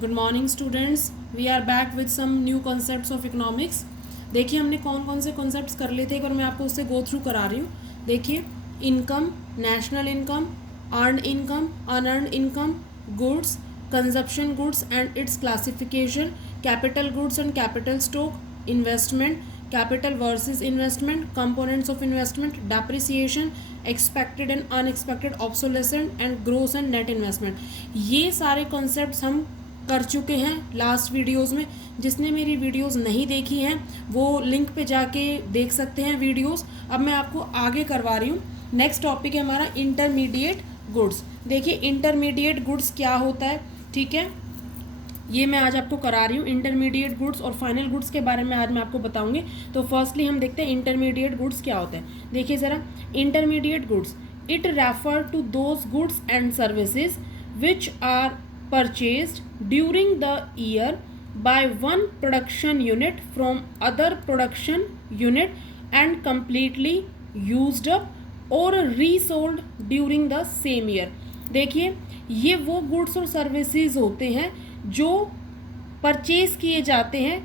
Good morning students, we are back with some new concepts of economics. देखिए हमने कौन कौन से कॉन्सेप्ट्स कर लिए थे, एक बार मैं आपको उससे गो थ्रू करा रही हूँ। देखिए, income, national income, earned income, unearned income, goods, consumption goods and its classification, capital goods and capital stock, investment, capital versus investment, components of investment, depreciation, expected and unexpected obsolescent and gross and net investment. ये सारे concepts हम कर चुके हैं last videos में। जिसने मेरी videos नहीं देखी हैं वो लिंक पे जाके देख सकते हैं वीडियोस। अब मैं आपको आगे करवा रही हूँ। नेक्स्ट टॉपिक है हमारा इंटरमीडिएट गुड्स। देखिए इंटरमीडिएट गुड्स क्या होता है, ठीक है, ये मैं आज आपको करा रही हूँ। इंटरमीडिएट गुड्स और फाइनल गुड्स के बारे में आज मैं आपको बताऊंगी। तो फर्स्टली हम देखते हैं इंटरमीडिएट गुड्स क्या होते हैं। देखिए ज़रा, intermediate goods, it refer to those goods and services which are purchased during the year by one production unit from other production unit and completely used up or resold during the same year। देखिए ये वो goods और services होते हैं जो purchase किए जाते हैं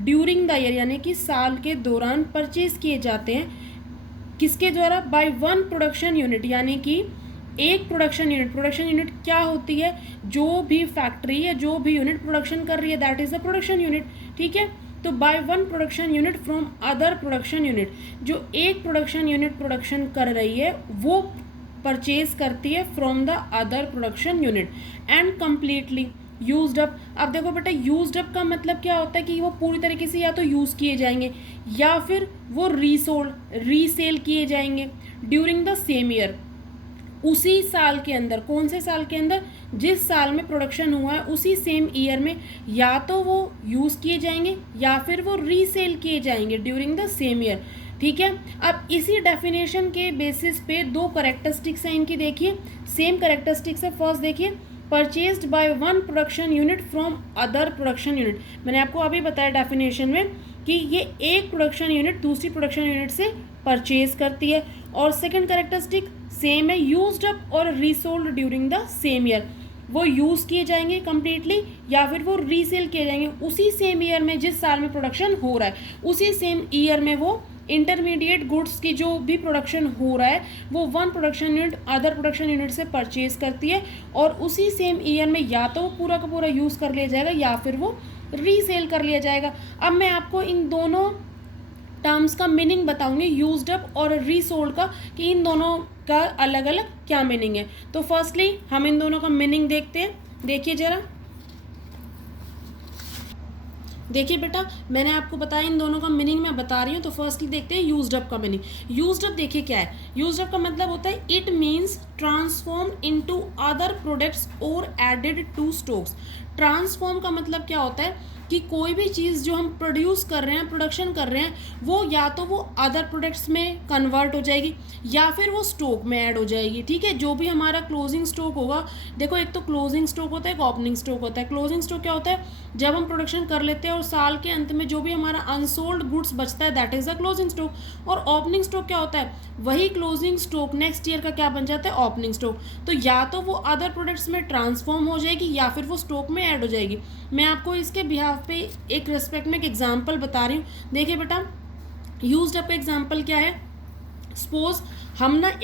ड्यूरिंग द ईयर, यानी कि साल के दौरान परचेज किए जाते हैं। किसके द्वारा? बाय वन प्रोडक्शन यूनिट, यानी कि एक प्रोडक्शन यूनिट। प्रोडक्शन यूनिट क्या होती है? जो भी फैक्ट्री है, जो भी यूनिट प्रोडक्शन कर रही है, that is a production unit, ठीक है। तो by one production unit from other production unit, जो एक प्रोडक्शन यूनिट प्रोडक्शन कर रही है वो परचेज करती है from the other production unit and completely used up. अब देखो बेटा, यूज्ड अप का मतलब क्या होता है कि वो पूरी तरीके से या तो यूज़ किए जाएंगे या फिर वो रीसेल किए जाएंगे ड्यूरिंग द सेम ईयर, उसी साल के अंदर। कौन से साल के अंदर? जिस साल में प्रोडक्शन हुआ है उसी सेम ईयर में या तो वो यूज़ किए जाएंगे या फिर वो रीसेल किए जाएंगे ड्यूरिंग द सेम ईयर, ठीक है। अब इसी डेफिनेशन के बेसिस पे दो करेक्टरिस्टिक्स हैं इनकी। देखिए सेम करेक्टरिस्टिक्स है। फर्स्ट देखिए, purchased by one production unit from other production unit. मैंने आपको अभी बताया डेफिनेशन में कि ये एक प्रोडक्शन यूनिट दूसरी प्रोडक्शन यूनिट से परचेज करती है। और सेकंड करेक्टरिस्टिक सेम है, यूज्ड अप और resold during the same year. वो यूज़ किए जाएंगे कम्प्लीटली या फिर वो रीसेल किए जाएंगे उसी सेम ईयर में जिस साल में प्रोडक्शन हो रहा है, उसी सेम ईयर में वो इंटरमीडिएट गुड्स की जो भी प्रोडक्शन हो रहा है वो one production unit other production unit से परचेज करती है और उसी सेम ईयर में या तो पूरा का पूरा यूज़ कर लिया जाएगा या फिर वो रीसेल कर लिया जाएगा। अब मैं आपको इन दोनों टर्म्स का मीनिंग बताऊंगी, यूज्ड अप और रीसोल्ड का, कि इन दोनों का अलग अलग क्या मीनिंग है। तो फर्स्टली हम इन दोनों का मीनिंग देखते हैं। देखिए जरा, देखिए बेटा, मैंने आपको बताया इन दोनों का मीनिंग मैं बता रही हूँ। तो फर्स्टली देखते हैं यूज्ड अप का मीनिंग। यूज्ड अप देखिए क्या है। यूज्ड अप का मतलब होता है it means transform into other products और एडेड टू स्टॉक्स। ट्रांसफॉर्म का मतलब क्या होता है कि कोई भी चीज़ जो हम प्रोड्यूस कर रहे हैं, प्रोडक्शन कर रहे हैं, वो या तो वो अदर प्रोडक्ट्स में कन्वर्ट हो जाएगी या फिर वो स्टॉक में ऐड हो जाएगी, ठीक है। जो भी हमारा क्लोजिंग स्टॉक होगा, देखो एक तो क्लोजिंग स्टॉक होता है, एक ओपनिंग स्टॉक होता है। क्लोजिंग स्टॉक क्या होता है? जब हम प्रोडक्शन कर लेते हैं और साल के अंत में जो भी हमारा अनसोल्ड गुड्स बचता है, that is a closing stock. और ओपनिंग स्टॉक क्या होता है? वही क्लोजिंग स्टॉक नेक्स्ट ईयर का क्या बन जाता है? Opening stock. तो या तो वो अदर प्रोडक्ट्स में ट्रांसफॉर्म हो जाएगी या फिर वो स्टॉक में ऐड हो जाएगी। मैं आपको इसके बिहाफ पे एक रिस्पेक्ट में एक एग्जांपल बता रही हूँ। देखिए बेटा, यूज्ड अप एग्जांपल क्या है? सपोज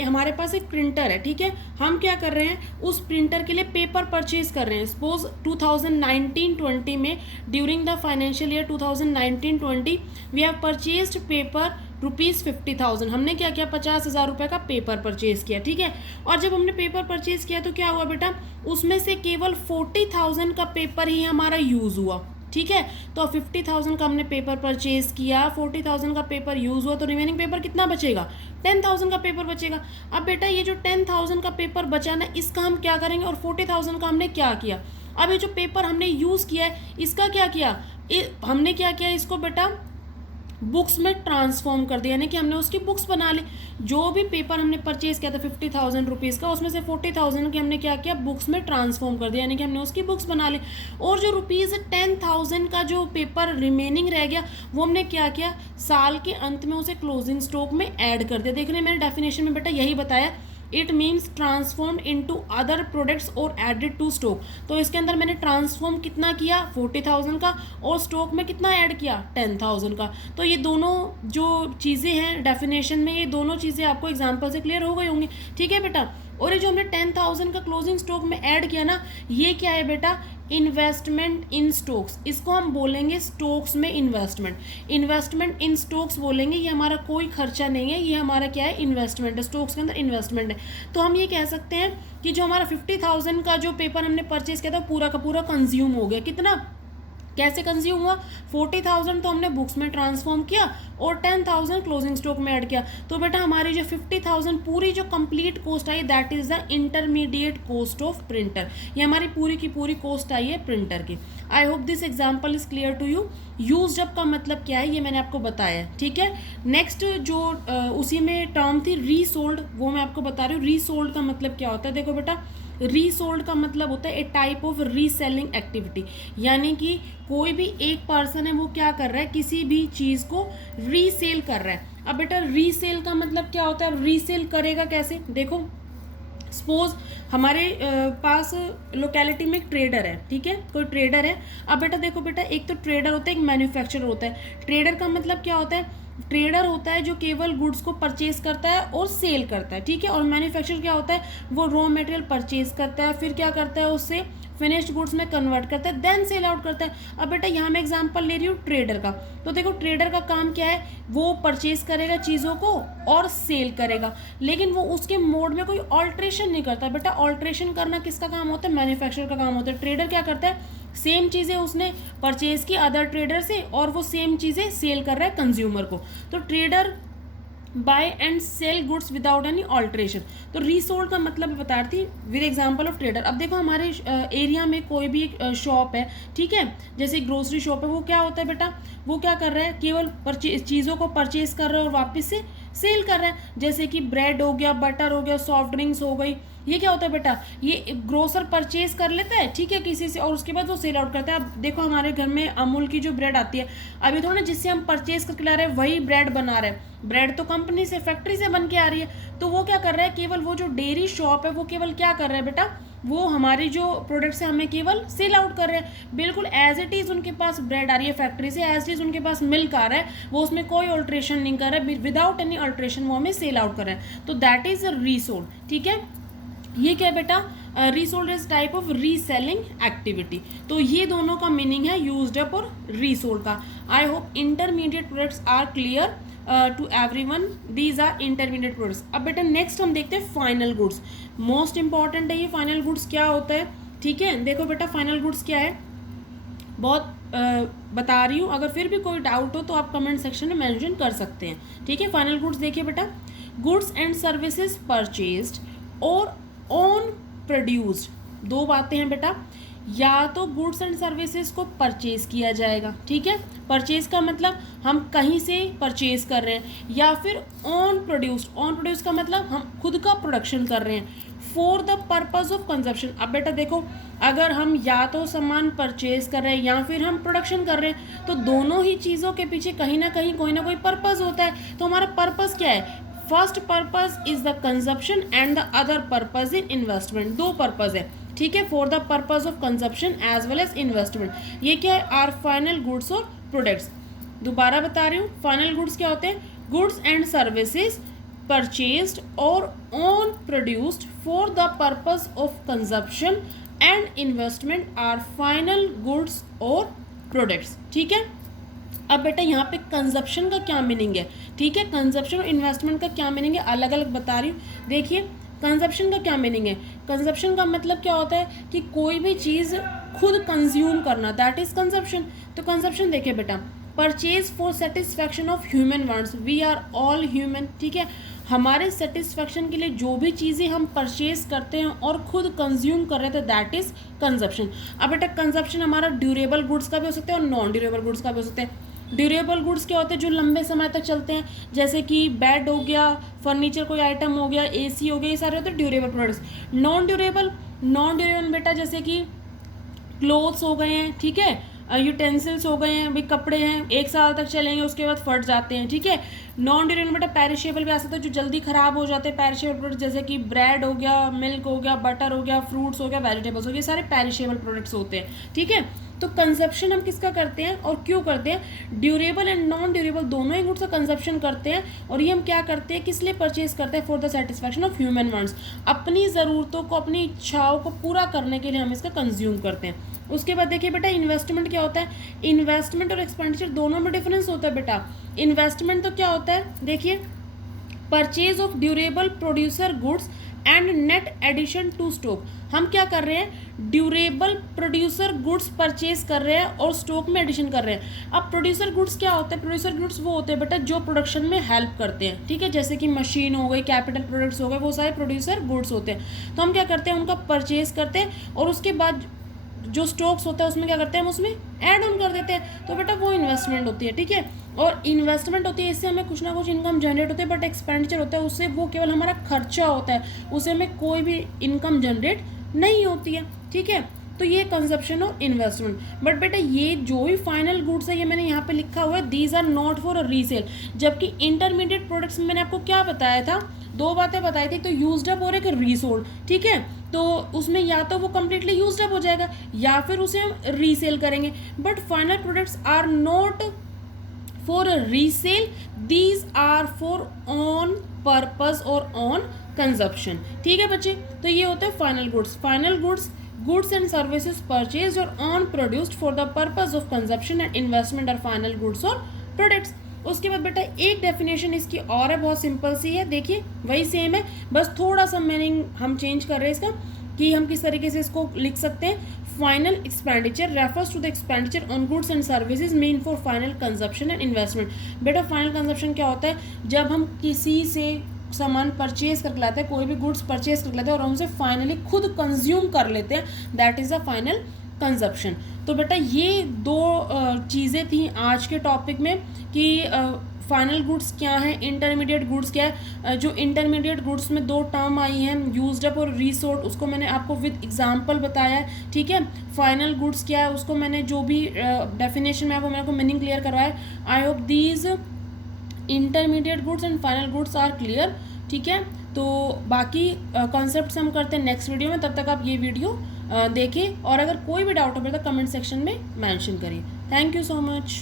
हमारे पास एक प्रिंटर है, ठीक है। हम क्या कर रहे हैं, उस प्रिंटर के लिए पेपर परचेज कर रहे हैं। सपोज 2019-20 में during the financial year 2019-20 we have purchased paper ₹50,000। हमने क्या किया? 50,000 रुपये का पेपर परचेज किया, ठीक है। और जब हमने पेपर परचेज किया तो क्या हुआ बेटा? उसमें से केवल 40,000 का पेपर ही हमारा यूज़ हुआ, ठीक है। तो 50,000 का हमने पेपर परचेज किया, 40,000 का पेपर यूज़ हुआ, तो रिमेनिंग पेपर कितना बचेगा? 10,000 का पेपर बचेगा। अब बेटा ये जो 10,000 का पेपर बचा ना, इसका हम क्या करेंगे? और 40,000 का हमने क्या किया? अब ये जो पेपर हमने यूज़ किया है इसका क्या किया? हमने क्या किया? इसको बेटा बुक्स में ट्रांसफॉर्म कर दिया, यानी कि हमने उसकी बुक्स बना ली। जो भी पेपर हमने परचेज किया था 50,000 रुपीज़ का, उसमें से 40,000 की हमने क्या किया? बुक्स में ट्रांसफॉर्म कर दिया, यानी कि हमने उसकी बुक्स बना ली। और जो ₹10,000 का जो पेपर रिमेनिंग रह गया वो हमने क्या किया? साल के अंत में उसे क्लोजिंग स्टॉक में ऐड कर दिया। देखने मैंने डेफिनेशन में बेटा यही बताया it means transform into other products और एडेड टू स्टॉक। तो इसके अंदर मैंने ट्रांसफॉर्म कितना किया 40,000 का, और स्टॉक में कितना ऐड किया 10,000 का। तो ये दोनों जो चीज़ें हैं डेफिनेशन में, ये दोनों चीज़ें आपको एग्जाम्पल से क्लियर हो गई होंगी। ठीक है बेटा, और ये जो हमने 10,000 का क्लोजिंग स्टॉक में ऐड किया ना, ये क्या है बेटा, इन्वेस्टमेंट इन स्टॉक्स। इसको हम बोलेंगे स्टॉक्स में इन्वेस्टमेंट। इन्वेस्टमेंट इन स्टॉक्स बोलेंगे, ये हमारा कोई खर्चा नहीं है, ये हमारा क्या है, इन्वेस्टमेंट है, स्टॉक्स के अंदर इन्वेस्टमेंट है। तो हम ये कह सकते हैं कि जो हमारा 50,000 का जो पेपर हमने परचेज किया था पूरा का पूरा कंज्यूम हो गया। कितना, कैसे कंज्यूम हुआ, 40,000 तो हमने बुक्स में ट्रांसफॉर्म किया और 10,000 क्लोजिंग स्टॉक में ऐड किया। तो बेटा हमारी जो 50,000 पूरी जो complete cost I, that is the intermediate cost of printer. ये हमारी पूरी की पूरी कॉस्ट आई है प्रिंटर की। I hope this example is clear to you. Used up का मतलब क्या है ये मैंने आपको बताया। ठीक है, नेक्स्ट जो उसी में टर्म थी रीसोल्ड, वो मैं आपको बता रही हूँ। रीसोल्ड का मतलब क्या होता है, देखो बेटा, रीसोल्ड का मतलब होता है ए टाइप ऑफ रीसेलिंग एक्टिविटी, यानी कि कोई भी एक पर्सन है वो क्या कर रहा है, किसी भी चीज़ को रीसेल कर रहा है। अब बेटा रीसेल का मतलब क्या होता है, अब रीसेल करेगा कैसे, देखो सपोज हमारे पास लोकेलिटी में एक ट्रेडर है, ठीक है, कोई ट्रेडर है। अब बेटा देखो बेटा, एक तो ट्रेडर होता है, एक मैन्युफैक्चरर होता है। ट्रेडर का मतलब क्या होता है, ट्रेडर होता है जो केवल गुड्स को परचेज करता है और सेल करता है। ठीक है, और मैन्युफैक्चरर क्या होता है, वो रॉ मटेरियल परचेज करता है, फिर क्या करता है, उससे फिनिश्ड गुड्स में कन्वर्ट करता है, देन सेल आउट करता है। अब बेटा यहाँ मैं एग्जांपल ले रही हूँ ट्रेडर का। तो देखो ट्रेडर का काम क्या है, वो परचेज करेगा चीज़ों को और सेल करेगा, लेकिन वो उसके मोड में कोई ऑल्ट्रेशन नहीं करता। बेटा ऑल्ट्रेशन करना किसका काम होता है, मैन्युफैक्चरर का काम होता है। ट्रेडर क्या करता है, सेम चीज़ें उसने परचेज की अदर ट्रेडर से और वो सेम चीज़ें सेल कर रहा है कंज्यूमर को। तो trader buy and sell goods without any alteration. तो रीसोल्ड का मतलब बता रही थी विद एग्जांपल ऑफ ट्रेडर। अब देखो हमारे एरिया में कोई भी एक शॉप है, ठीक है, जैसे ग्रोसरी शॉप है, वो क्या होता है बेटा, वो क्या कर रहा है, केवल चीज़ों को परचेज कर रहा है और वापस से सेल कर रहा है। जैसे कि ब्रेड हो गया, बटर हो गया, सॉफ्ट ड्रिंक्स हो गई, ये क्या होता है बेटा, ये ग्रोसर परचेज कर लेता है, ठीक है, किसी से, और उसके बाद वो सेल आउट करता है। अब देखो हमारे घर में अमूल की जो ब्रेड आती है, अभी थोड़ा ना जिससे हम परचेज करके ला रहे हैं वही ब्रेड बना रहे हैं। ब्रेड तो कंपनी से, फैक्ट्री से बन के आ रही है। तो वो क्या कर रहा है, केवल वो जो डेयरी शॉप है वो केवल क्या कर रहा है बेटा, वो हमारी जो प्रोडक्ट्स है हमें केवल सेल आउट कर रहे हैं। बिल्कुल एज इट इज़ उनके पास ब्रेड आ रही है फैक्ट्री से, एज इट इज़ उनके पास मिल्क आ रहा है, वो उसमें कोई ऑल्ट्रेशन नहीं कर रहा है, विदाउट एनी ऑल्ट्रेशन वो हमें सेल आउट कर रहा है। तो दैट इज रीसोल्ड। ठीक है, ये क्या है बेटा, resold is type of reselling activity. तो ये दोनों का मीनिंग है यूज्ड अप और रीसोल्ड का। I hope intermediate products are clear to everyone, these are intermediate products. अब बेटा नेक्स्ट हम देखते हैं फाइनल गुड्स। मोस्ट इंपॉर्टेंट है ये फाइनल गुड्स क्या होता है। ठीक है, देखो बेटा फाइनल गुड्स क्या है, बहुत बता रही हूँ, अगर फिर भी कोई डाउट हो तो आप कमेंट सेक्शन में मेंशन कर सकते हैं। ठीक है, फाइनल गुड्स देखिए बेटा, गुड्स एंड सर्विसेज परचेज्ड और ऑन प्रोड्यूस्ड। दो बातें हैं बेटा, या तो गुड्स एंड सर्विसेज को परचेज किया जाएगा, ठीक है, परचेज का मतलब हम कहीं से परचेज कर रहे हैं, या फिर ऑन प्रोड्यूस्ड। ऑन प्रोड्यूस का मतलब हम खुद का प्रोडक्शन कर रहे हैं for the purpose of consumption. अब बेटा देखो, अगर हम या तो सामान परचेज कर रहे हैं या फिर हम प्रोडक्शन कर रहे हैं, तो दोनों ही चीज़ों के पीछे कहीं ना कहीं कोई ना कोई पर्पज होता है। तो हमारा पर्पज क्या है, first purpose is the consumption and the other purpose in investment. दो पर्पज है, ठीक है, for the purpose of consumption as well as investment. ये क्या है, आर फाइनल गुड्स और प्रोडक्ट्स। दोबारा बता रही हूँ, फाइनल गुड्स क्या होते हैं, गुड्स एंड सर्विसेज परचेज्ड और on produced for the purpose of consumption and investment are final goods और प्रोडक्ट्स। ठीक है, अब बेटा यहाँ पे कंजप्शन का क्या मीनिंग है, ठीक है, कंजप्शन और इन्वेस्टमेंट का क्या मीनिंग है, अलग अलग बता रही हूँ। देखिए कंजप्शन का क्या मीनिंग है, कंजप्शन का मतलब क्या होता है कि कोई भी चीज़ खुद कंज्यूम करना, दैट इज कंजप्शन। तो कंजप्शन देखिए बेटा, purchase for satisfaction of human wants, we are all human, ठीक है, हमारे सेटिस्फैक्शन के लिए जो भी चीज़ें हम परचेज करते हैं और खुद कंज्यूम कर रहे थे, दैट इज कंजप्शन। अब बेटा कंजप्शन हमारा ड्यूरेबल गुड्स का भी हो सकता है और नॉन ड्यूरेबल गुड्स का भी हो सकता है। ड्यूरेबल गुड्स क्या होते हैं, जो लंबे समय तक चलते हैं, जैसे कि बेड हो गया, फर्नीचर कोई आइटम हो गया, एसी हो गया, ये सारे होते हैं ड्यूरेबल प्रोडक्ट्स। नॉन ड्यूरेबल बेटा जैसे कि क्लोथ्स हो गए हैं, ठीक है, यूटेंसिल्स हो गए हैं, भाई कपड़े हैं 1 साल तक चलेंगे उसके बाद फट जाते हैं, ठीक है। नॉन ड्यूरेबल बेटा पेरिशेबल भी आ सकता है, जो जल्दी खराब हो जाते हैं पेरिशेबल प्रोडक्ट, जैसे कि ब्रेड हो गया, मिल्क हो गया, बटर हो गया, फ्रूट्स हो गया, वेजिटेबल्स हो गया, सारे पेरिशेबल प्रोडक्ट्स होते हैं, ठीक है। तो कंजप्शन हम किसका करते हैं और क्यों करते हैं? ड्यूरेबल एंड नॉन ड्यूरेबल दोनों ही गुड्स का कंजप्शन करते हैं, और ये हम क्या करते हैं, किस लिए परचेज करते हैं? For the satisfaction of human wants, अपनी ज़रूरतों को, अपनी इच्छाओं को पूरा करने के लिए हम इसका कंज्यूम करते हैं। उसके बाद देखिए बेटा इन्वेस्टमेंट क्या होता है? इन्वेस्टमेंट और एक्सपेंडिचर दोनों में डिफरेंस होता है बेटा। इन्वेस्टमेंट तो क्या होता है, देखिए purchase of durable producer goods and net addition to stock. हम क्या कर रहे हैं? ड्यूरेबल प्रोड्यूसर गुड्स परचेज कर रहे हैं और स्टॉक में एडिशन कर रहे हैं। अब प्रोड्यूसर गुड्स क्या होते हैं? प्रोड्यूसर गुड्स वो होते हैं बेटा जो प्रोडक्शन में हेल्प करते हैं, ठीक है, जैसे कि मशीन हो गई, कैपिटल प्रोडक्ट्स हो गए, वो सारे प्रोड्यूसर गुड्स होते हैं। तो हम क्या करते हैं? उनका परचेज करते हैं और उसके बाद जो स्टॉक्स होता है उसमें क्या करते हैं? हम उसमें ऐड ऑन कर देते हैं। तो बेटा वो इन्वेस्टमेंट होती है, ठीक है। और इन्वेस्टमेंट होती है, इससे हमें कुछ ना कुछ इनकम जनरेट होती है, बट एक्सपेंडिचर होता है उससे वो केवल हमारा खर्चा होता है, उससे हमें कोई भी इनकम जनरेट नहीं होती है, ठीक है। तो ये कंजप्शन और इन्वेस्टमेंट। बट बेटा ये जो भी फाइनल गुड्स है, ये मैंने यहाँ पे लिखा हुआ है, these are not for resale. जबकि इंटरमीडिएट प्रोडक्ट्स में मैंने आपको क्या बताया था? 2 बातें बताई थी, तो यूज्ड अप और एक रीसोल्ड, ठीक है। तो उसमें या तो वो कम्प्लीटली यूज्ड अप हो जाएगा या फिर उसे हम रीसेल करेंगे। But final products are not for resale, these are for own purpose और ऑन कंजप्शन, ठीक है बच्चे। तो ये होते हैं final goods. Final goods, goods and services purchase और on produced for the purpose of consumption and investment are final goods और प्रोडक्ट्स। उसके बाद बेटा एक डेफिनेशन इसकी और है, बहुत सिंपल सी है, देखिए वही सेम है, बस थोड़ा सा मीनिंग हम चेंज कर रहे हैं इसका, कि हम किस तरीके से इसको लिख सकते हैं। Final expenditure refers to the expenditure on goods and services mean for final consumption and investment. बेटा फाइनल कंजप्शन क्या होता है? जब हम किसी से सामान परचेज करके लाते हैं, कोई भी गुड्स परचेज करके लाते हैं और हम उसे फाइनली खुद कंज्यूम कर लेते हैं, that is a final consumption. तो बेटा ये 2 चीज़ें थी आज के टॉपिक में, कि फाइनल गुड्स क्या है, इंटरमीडिएट गुड्स क्या है। जो इंटरमीडिएट गुड्स में 2 टर्म आई हैं, यूज्ड अप और रीसोल्ड, उसको मैंने आपको विद एग्जांपल बताया है, ठीक है। फाइनल गुड्स क्या है उसको मैंने जो भी डेफिनेशन में आपको मेरे को मीनिंग क्लियर करवाया। I hope these intermediate goods and final goods are clear, ठीक है। तो बाकी कॉन्सेप्ट्स हम करते हैं नेक्स्ट वीडियो में, तब तक आप ये वीडियो देखें, और अगर कोई भी डाउट हो तो कमेंट सेक्शन में मेंशन करिए। Thank you so much.